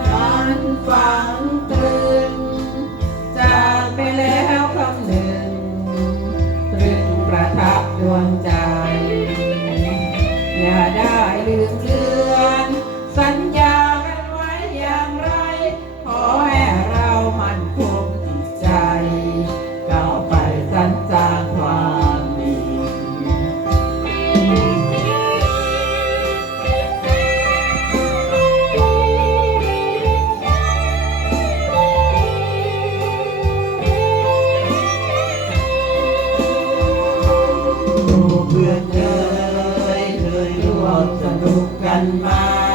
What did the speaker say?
นั้นฟังตื่นจากไปแล้วคำหนึ่งตรึงประทับดวงใจ อย่าได้ลืมเลือน สนุกกันมา